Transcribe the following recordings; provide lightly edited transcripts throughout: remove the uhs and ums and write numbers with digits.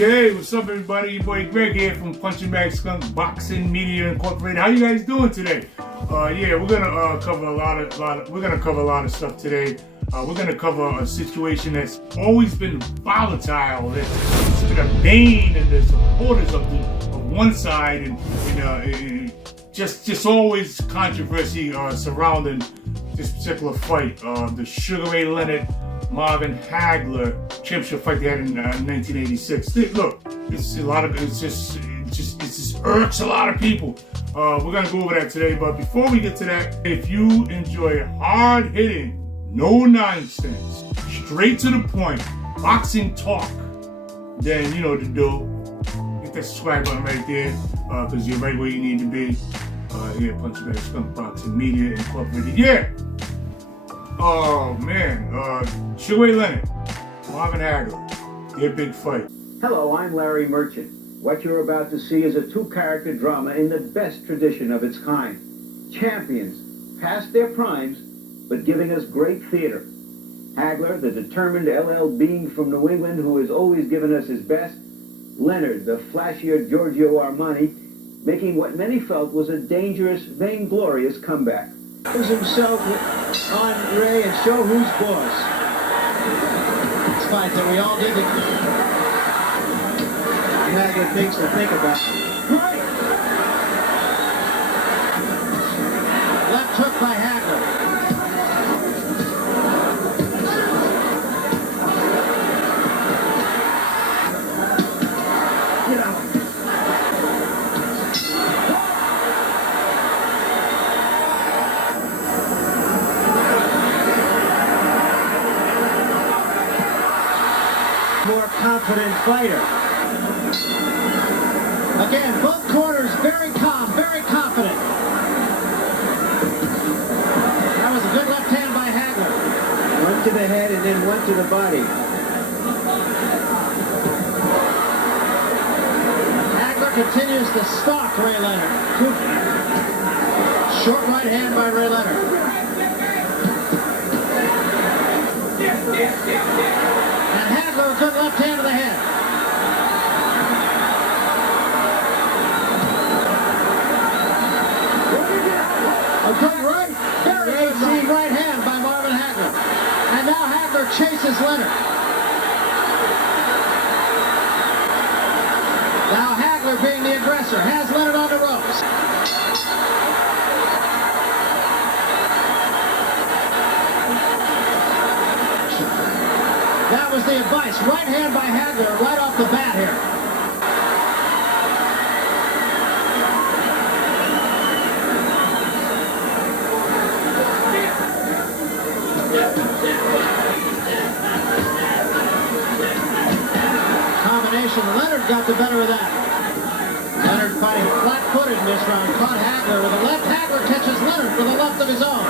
Okay, what's up everybody? Your boy Greg here from Punchingbagskunk Boxing Media Incorporated. How you guys doing today? Yeah, we're gonna cover a lot of stuff today. We're gonna cover a situation that's always been volatile. It's been a bane in the supporters of one side, and just always controversy surrounding this particular fight. The Ray Leonard, Marvin Hagler championship fight they had in 1986. Look, it just irks a lot of people. We're gonna go over that today, but before we get to that, if you enjoy hard hitting, no nonsense, straight to the point, boxing talk, then you know what to do. Hit that subscribe button right there, because you're right where you need to be. Here at Punchingbagskunk Boxing Media Incorporated. Yeah. Oh man, Ray Leonard, Marvin Hagler, their big fight. Hello, I'm Larry Merchant. What you're about to see is a two-character drama in the best tradition of its kind. Champions, past their primes, but giving us great theater. Hagler, the determined LL Bean from New England who has always given us his best. Leonard, the flashier Giorgio Armani, making what many felt was a dangerous, vainglorious comeback. Pose himself on Ray and show who's boss. It's a fight that we all need to Hagler things to think about. Right. Left hook by Hagler. More confident fighter. Again, both corners very calm, very confident. That was a good left hand by Hagler. One to the head and then one to the body. Hagler continues to stalk Ray Leonard. Short right hand by Ray Leonard. And Hagler, a good left hand to the head. A good right, very good right hand by Marvin Hagler. And now Hagler chases Leonard. Now Hagler, being the aggressor, has Leonard on the ropes. That was the advice. Right hand by Hagler right off the bat here. Combination. Leonard got the better of that. Leonard fighting flat-footed in this round. Caught Hagler with a left. Hagler catches Leonard with a left of his own.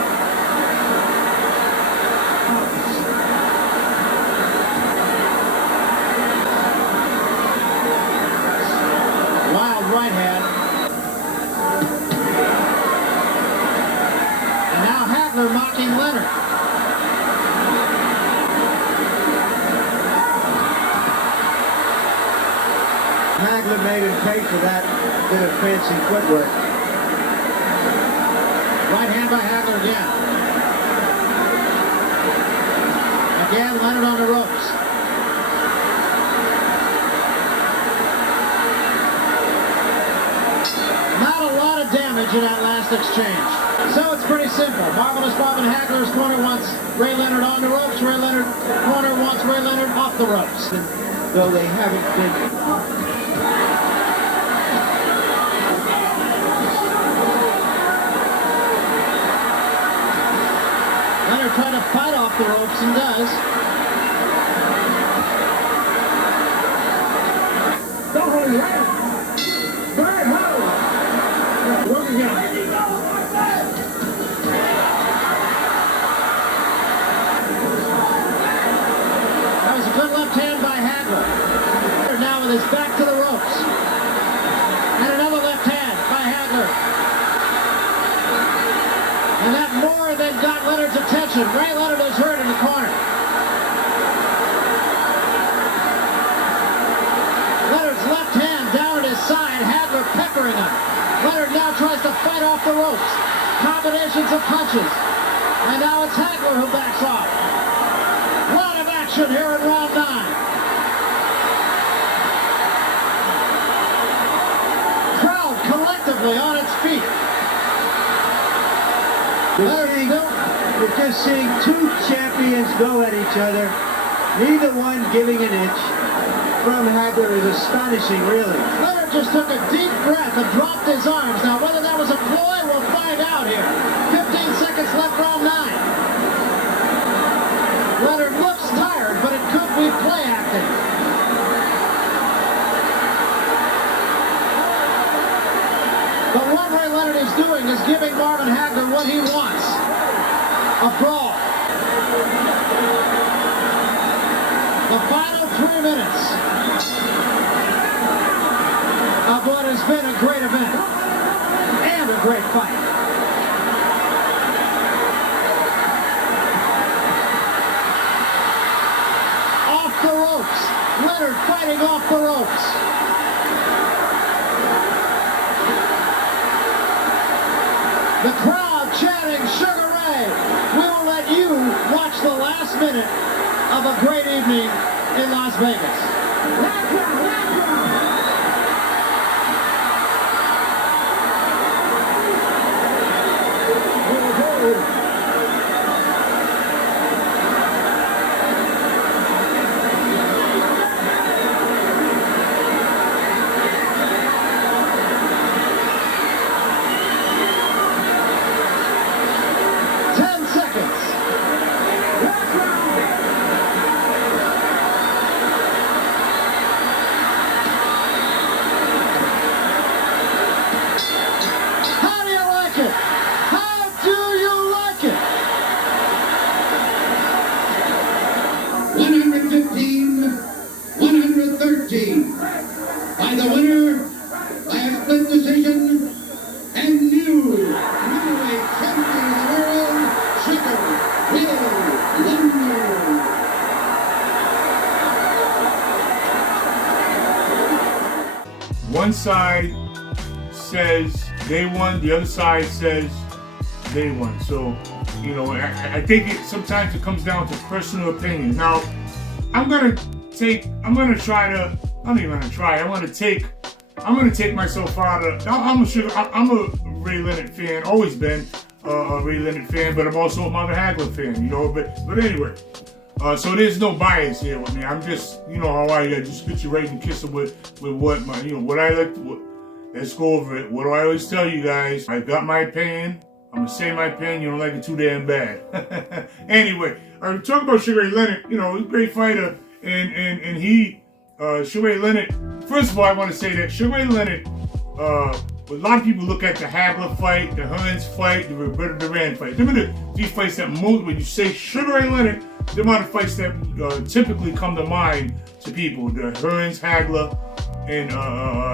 Right hand. And now Hagler mocking Leonard. Hagler made him pay for that bit of fancy footwork. Right hand by Hagler again. Again, Leonard on the ropes. Not a lot of damage in that last exchange. So it's pretty simple. Marvelous Marvin Hagler's corner wants Ray Leonard on the ropes. Ray Leonard corner wants Ray Leonard off the ropes. Though they haven't been... Leonard trying to fight off the ropes and does. That was a good left hand by Hagler. Now with his back to the ropes. And another left hand by Hagler. And that more than got Leonard's attention. Ray Leonard is hurt in the corner. off the ropes. Combinations of punches. And now it's Hagler who backs off. A lot of action here in round 9. Crowd collectively on its feet. We're just seeing two champions go at each other, neither one giving an inch. From Hagler is astonishing, really. Leonard just took a deep breath and dropped his arms. Now, whether that was a ploy, we'll find out here. 15 seconds left, round 9. Leonard looks tired, but it could be play acting. But what Ray Leonard is doing is giving Marvin Hagler what he wants. A brawl. The final 3 minutes of what has been a great event and a great fight. Off the ropes. Leonard fighting off the ropes. The crowd chanting Sugar Ray. We will let you watch the last minute of a great evening in Las Vegas. By the winner, by a split decision, and new heavyweight champion of the world, Sugar Ray Leonard. One side says they won, the other side says they won. So, you know, I think sometimes it comes down to personal opinion. Now, I'm gonna take myself out of. I'm a Ray Leonard fan, always been a Ray Leonard fan, but I'm also a Marvin Hagler fan, you know. But anyway, so there's no bias here with me. I'm just, you know how I just get you right and kiss it with what my, you know, what I like. Let's go over it. What do I always tell you guys? I got my opinion. I'm gonna say my opinion. You don't like it too damn bad. Anyway, I'm talking about Sugar Ray Leonard. You know, he's a great fighter, and he. Sugar Ray Leonard, first of all, I want to say that Sugar Ray Leonard, a lot of people look at the Hagler fight, the Hearns fight, the Roberto Duran fight. They're the these fights that most, when you say Sugar Ray Leonard, the amount of fights that typically come to mind to people, the Hearns, Hagler, and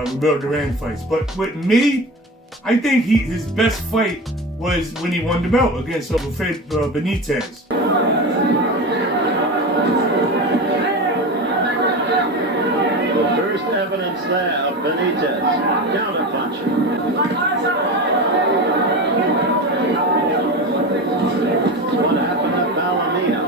Roberto Duran fights. But with me, I think his best fight was when he won the belt against Benitez. First evidence there of Benitez. Counterpunch. What happened at Balamia?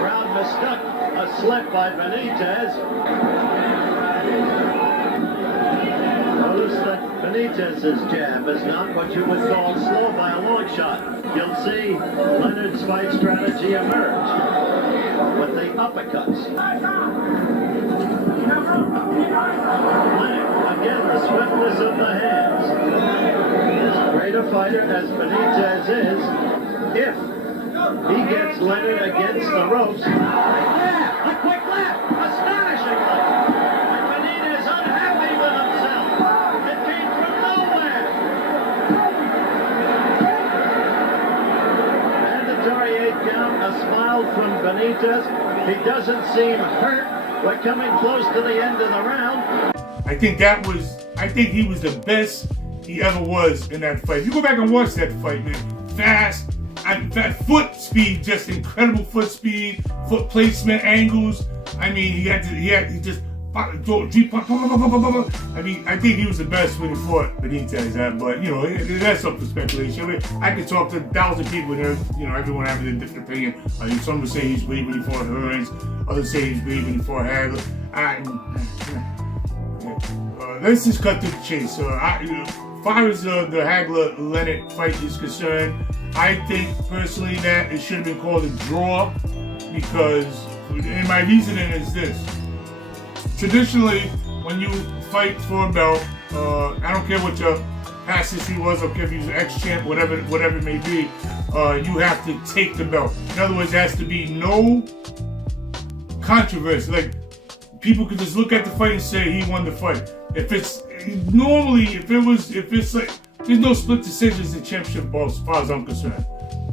Crowd mistook a slip by Benitez. Notice that Benitez's jab is not what you would call slow by a long shot. You'll see Leonard's fight strategy emerge with the uppercuts. Leonard, again, the swiftness of the hands. As great a fighter as Benitez is, if he gets Leonard against the ropes, a quick left, astonishingly. And Benitez unhappy with himself. It came from nowhere. Mandatory 8 count, a smile from Benitez. He doesn't seem hurt. We're coming close to the end of the round. I think he was the best he ever was in that fight. If you go back and watch that fight, man, fast, foot speed, just incredible foot speed, foot placement, angles. I mean, he just I mean, I think he was the best when he fought Benitez, but you know, that's up for speculation. I mean, I could talk to 1,000 people here, you know, everyone having a different opinion. Some would say he's weak when he fought Hearns, others say he's weak when he fought Hagler. Let's just cut to the chase. As far as the Hagler-Leonard fight is concerned, I think personally that it should have been called a draw because, and my reasoning is this. Traditionally, when you fight for a belt, I don't care what your past history was, I don't care if you was an ex-champ, whatever it may be, you have to take the belt. In other words, there has to be no controversy. Like, people could just look at the fight and say he won the fight. If it's like, there's no split decisions in championship bouts, as far as I'm concerned.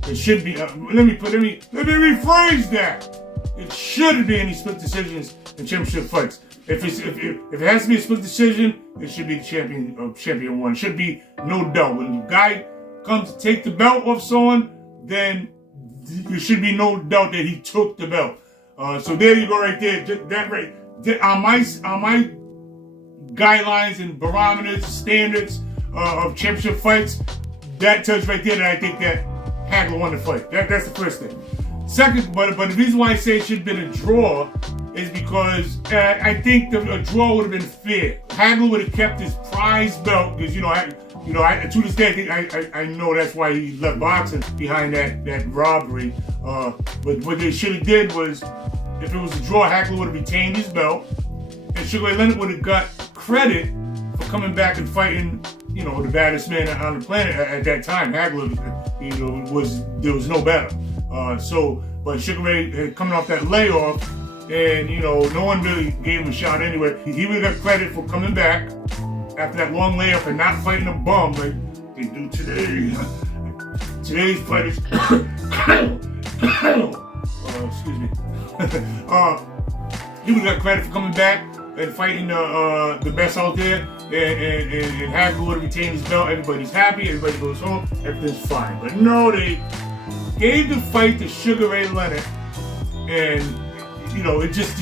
It should be. Let me rephrase that. It shouldn't be any split decisions in championship fights. If it has to be a split decision, it should be champion one. It should be no doubt. When the guy comes to take the belt off someone, then there should be no doubt that he took the belt. So there you go, right there. That right. On my guidelines and barometers, standards of championship fights, that tells you right there that I think that Hagler won the fight. That's the first thing. Second, but the reason why I say it should have been a draw is because I think a draw would have been fair. Hagler would have kept his prize belt because to this day I know that's why he left boxing behind that robbery. But what they should have did was, if it was a draw, Hagler would have retained his belt, and Sugar Ray Leonard would have got credit for coming back and fighting, you know, the baddest man on the planet at that time. Hagler, you know, there was no better. But Sugar Ray coming off that layoff, and you know, no one really gave him a shot anyway. He would have got credit for coming back after that long layoff and not fighting a bum like they do today. Today's fighters. Excuse me. He would have got credit for coming back and fighting the best out there, and Hagler would have retained his belt. Everybody's happy, everybody goes home, everything's fine. But no, they gave the fight to Sugar Ray Leonard, and you know, it just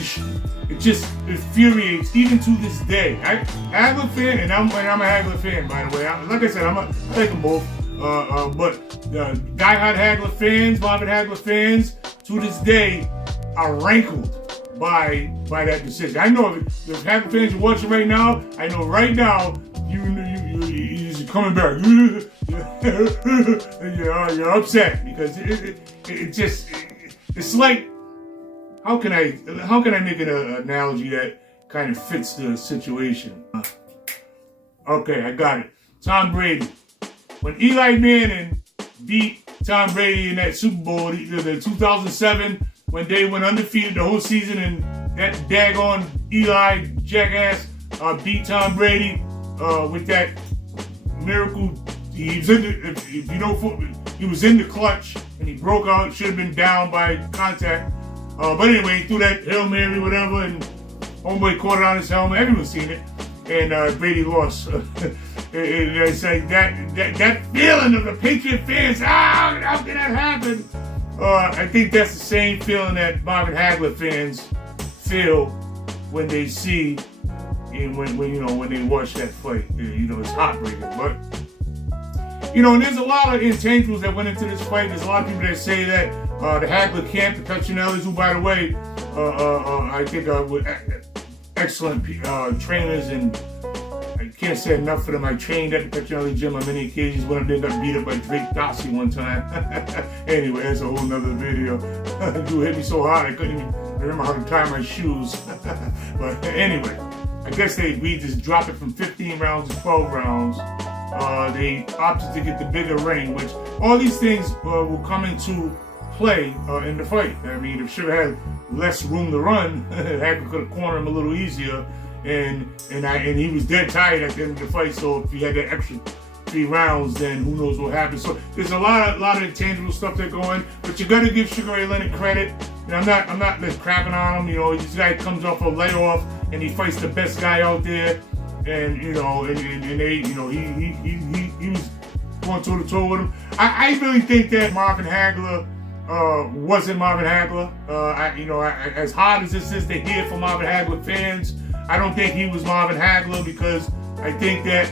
infuriates even to this day. Hagler fan, and I'm a Hagler fan, by the way. Like I said, I like them both. But diehard Hagler fans, Marvin Hagler fans, to this day are rankled by that decision. I know if Hagler fans are watching right now, I know right now you're coming back. You're upset because it's like, how can I make an analogy that kind of fits the situation? Okay, I got it. Tom Brady. When Eli Manning beat Tom Brady in that Super Bowl, the 2007, when they went undefeated the whole season, and that daggone Eli jackass beat Tom Brady with that miracle. He was in the clutch and he broke out. Should have been down by contact. But anyway, he threw that Hail Mary, whatever, and homeboy caught it on his helmet. Everyone's seen it, and Brady lost. It's like that feeling of the Patriot fans. How can that happen? I think that's the same feeling that Marvin Hagler fans feel when they see and when they watch that fight. You know, it's heartbreaking. But you know, and there's a lot of intangibles that went into this fight. There's a lot of people that say that the Hagler camp, the Punchingbagskunk, who, by the way, I think were excellent trainers, and I can't say enough for them. I trained at the Punchingbagskunk gym on many occasions. One of them got beat up by Drake Dossie one time. Anyway, that's a whole nother video. You hit me so hard I couldn't even remember how to tie my shoes. But anyway, I guess they agreed to drop it from 15 rounds to 12 rounds. They opted to get the bigger ring, which all these things will come into play in the fight. I mean, if Sugar had less room to run, Hagler could have cornered him a little easier, and he was dead tired at the end of the fight. So if he had that extra 3 rounds, then who knows what happened. So there's a lot of intangible stuff that go on, but you got to give Sugar Ray Leonard credit. And I'm not just crapping on him. You know, this guy comes off a layoff and he fights the best guy out there. And you know, and they, you know, he was going toe to toe with him. I really think that Marvin Hagler wasn't Marvin Hagler. As hard as this is to hear from Marvin Hagler fans, I don't think he was Marvin Hagler, because I think that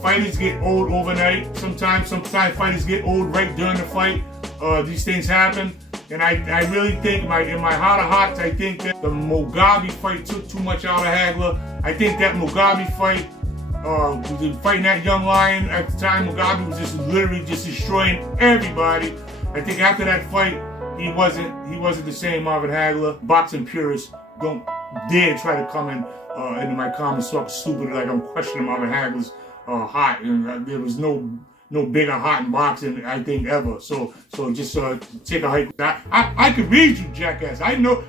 fighters get old overnight. Sometimes fighters get old right during the fight. These things happen. And I really think, in my heart of hearts, I think that the Mugabe fight took too much out of Hagler. I think that Mugabe fight, fighting that young lion at the time, Mugabe was just literally just destroying everybody. I think after that fight, he wasn't the same Marvin Hagler. Boxing purists, don't dare try to come into my comments talk stupid like I'm questioning Marvin Hagler's heart. And there was no bigger heart in boxing, I think, ever. So just take a hike. I can read you, jackass. I know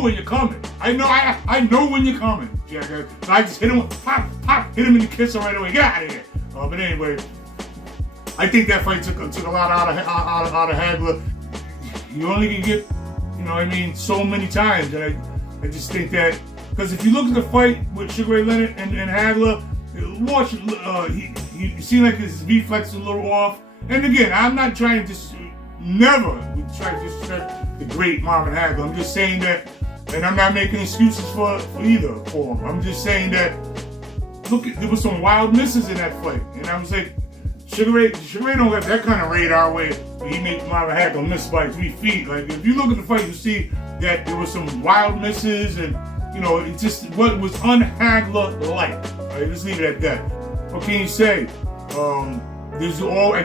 when you're coming. I know when you're coming, jackass. So I just hit him, pop, hit him in the kisser right away. Get out of here. But anyway, I think that fight took a lot out of Hagler. You only can get, so many times, and I just think that, because if you look at the fight with Sugar Ray Leonard and Hagler, watch, he seemed like his reflex was a little off. And again, I'm not trying to never try to disrespect the great Marvin Hagler. I'm just saying that, and I'm not making excuses for either for him. I'm just saying that, look, there was some wild misses in that fight, and I was like, Sugar Ray don't have that kind of radar where he made Marvin Hagler miss by 3 feet. Like, if you look at the fight, you see that there was some wild misses, and it just what was un-Hagler-like. Right, let's leave it at that. What can you say? I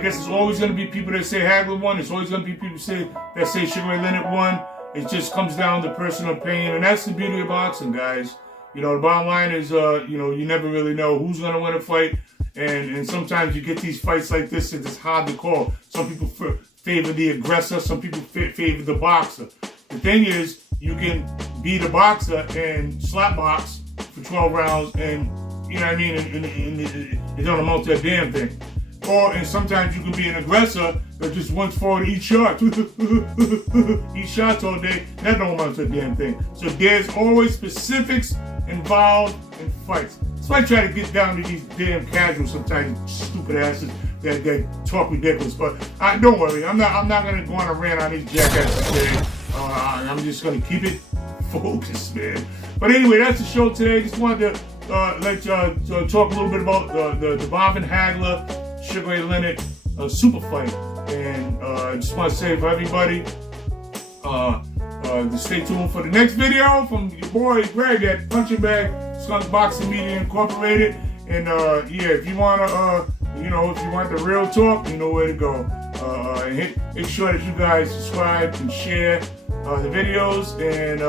guess there's always going to be people that say Hagler won. There's always going to be people that say Sugar Ray Leonard won. It just comes down to personal opinion, and that's the beauty of boxing, guys. The bottom line is, you never really know who's going to win a fight. And sometimes you get these fights like this, and it's hard to call. Some people favor the aggressor, some people favor the boxer. The thing is, you can be the boxer and slap box for 12 rounds, and and it don't amount to a damn thing. And sometimes you can be an aggressor that just wants forward each shot. Eat shots all day, that don't amount to a damn thing. So there's always specifics involved in fights. So I try to get down to these damn casuals sometimes, stupid asses that talk ridiculous. But don't worry, I'm not gonna go on a rant on these jackasses today. I'm just gonna keep it focused, man. But anyway, that's the show today. Just wanted to let y'all talk a little bit about the Marvin Hagler, Sugar Ray Leonard super fight. And I just want to say for everybody, stay tuned for the next video from your boy Greg at Punchingbagskunk Boxing Media Incorporated. And if you want the real talk, you know where to go. Make sure that you guys subscribe and share the videos. And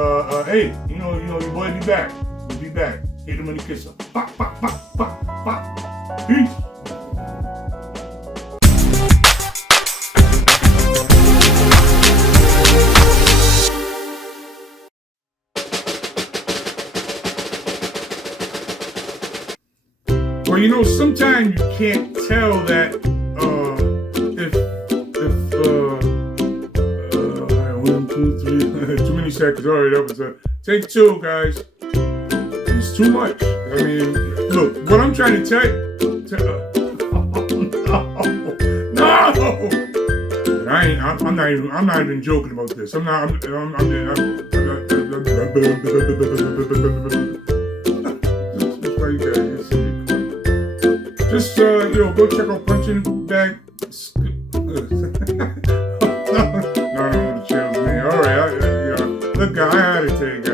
hey, your boy be back. We'll be back. Hit him in the kisser. Pop, pop, pop, pop, pop. Peace. Well, sometimes you can't tell that if 1, 2, 3, too many seconds. All right, that was take 2, guys. It's too much. I mean, look, what I'm trying to tell you. No. I'm not even joking about this. I'm not. Just go check out Punchingbagskunk. No, the channel's me. All right, look, I had to take it.